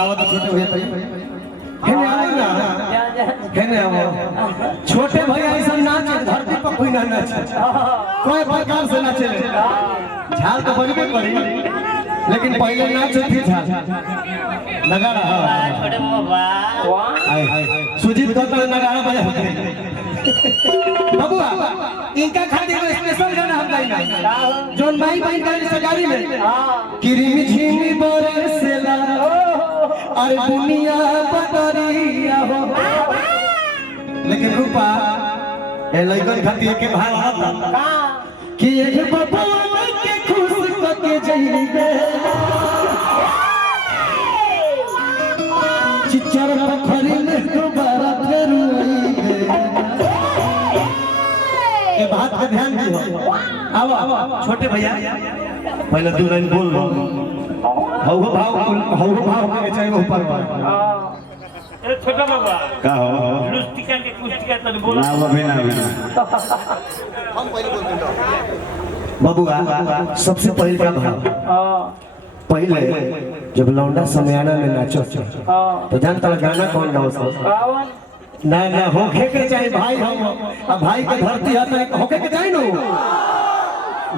आओ तो छोटे भैया हेने आओ ना हेने आओ छोटे भैया ऐसा नाच धरती पर कोई ना नाच कोई प्रकार से नाचे झाल तो बजबे करी लेकिन पहले नाच थी झाल नगाड़ा छोटे मोबाइल सुजीत को तो नगाड़ा बजा बबुआ इनका खातिर स्पेशल गाना हम गाइना जोन भाई बहन गाड़ी से गाड़ी में किरिमी झिमी बरसेला अरे दुनिया बदरिया हो लेकिन रूपा ए लइकन खातिर के भाव आता कि एक बबुआ के खुश के जइबे चिचर पोखरी में दोबारा फेर ये बात पे ध्यान दियो आओ छोटे भैया पहले दो लाइन बोल हौ भाव के चाहिए ऊपर ए छोटा बाबा का हो लुस्टिका के कुस्तिका तने बोलो ना अभी ना हम पहले बोलते हैं बबुआ सबसे पहले का भाव पहले जब लौंडा समयाना में नाचो तो जानता गाना कौन गाओ सब ना ना होके के चाहिए भाई हम अब भाई के धरती है तो होके के चाहिए नो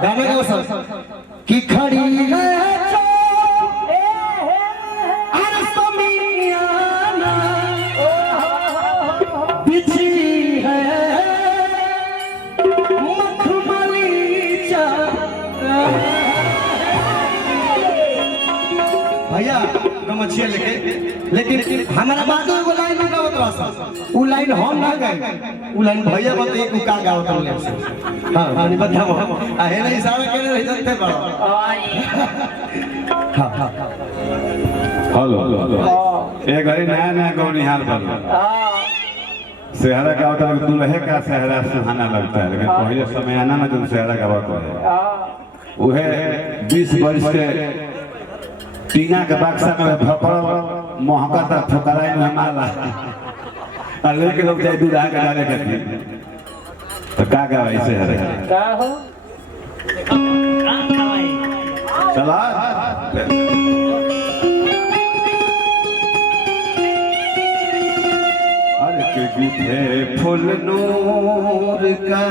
गाना गाओ सब कि खड़ी है अरसमियाना बिछी है मखमली भैया गमछिया लेके लेकिन हमारा बात एगो लाइन में गावत रहा उ लाइन हम ना गाए उ लाइन भैया बत एक का गावत रहे हां मानी बताओ आ हे नहीं इशारा करे रह जाते बड़ा हां हेलो ए घड़ी नया नया गौनी हाल पर सेहरा का होता है दुल्हे का सेहरा सुहाना लगता है लेकिन पहले समय आना में जो सेहरा का बात है उहे 20 वर्ष के टीना के बक्सा में भपड़ महकता ठोकराई में माला और लेके लोग जाए दूध आके डाले करते तो का वैसे है का हो चला अरे के गुथे फूल नूर का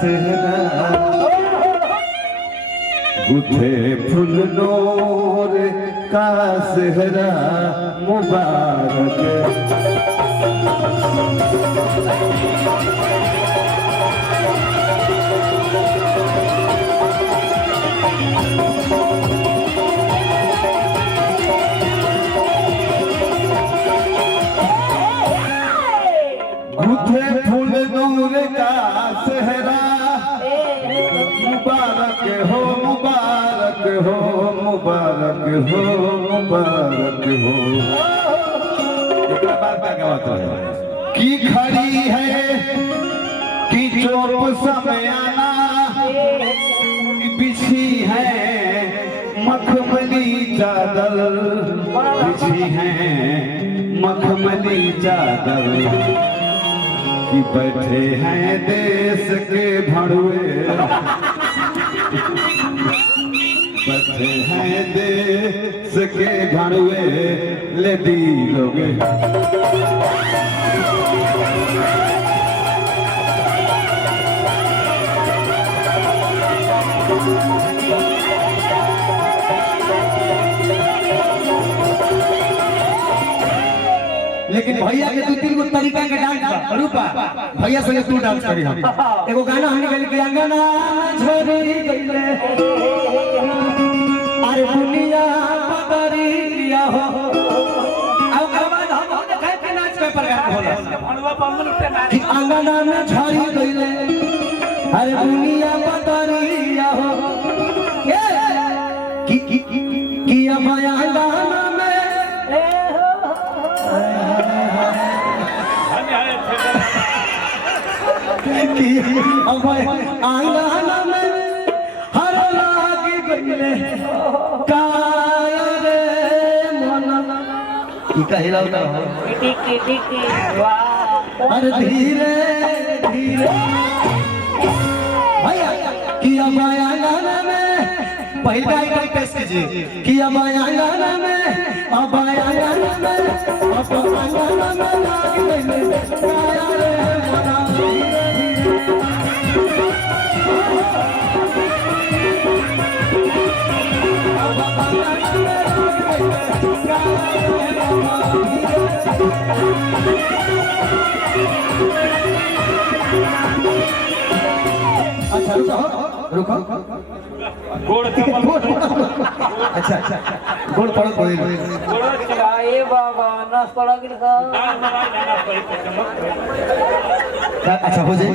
सेहरा गुथे फूल नूर का सेहरा मुबारक गुथे फूल नूर का सेहरा मुबारक हो मुबारक हो मुबारक हो मुबारक हो की खड़ी है कि चोप समयाना बिछी है मखमली चादर बिछी है मखमली चादर कि बैठे हैं देश के भड़ुए बैठे हैं देश के भड़ुए ले दी लोगे लेकिन भैया के दो तीन गो तरीका के डांस बा रूपा भैया संगे तू डांस करी हम एगो गाना हमने गइल के अंगना झरी गइले अरे दुनिया बदरिया हो अब के बाद हम देखाई के नाच पे प्रकार होला भणवा बमन पे नाच अंगना में झरी गइले अरे दुनिया बदरिया हो कि अब अंगना में अब आंगन में हर लागी गइले काया रे मन की कहिला उता टिकी वाह अरे धीरे धीरे भैया कि अब आंगन में पहला आइटम पेश कीजिए कि अब आंगन में अच्छा रुको गोड़ के अच्छा गोड़ पड़ो कोई ए बाबा नस पड़ा कि का अच्छा हो जाए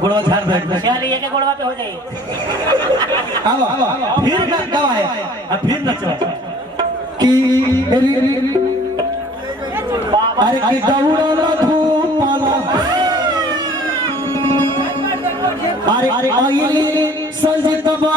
गोड़वा झाड़ बैठ चल ये के गोड़वा पे हो जाए आओ फिर गवाए अब फिर नचो कि अरे कि दौड़ना धूपाला अरे आइली संजीत बा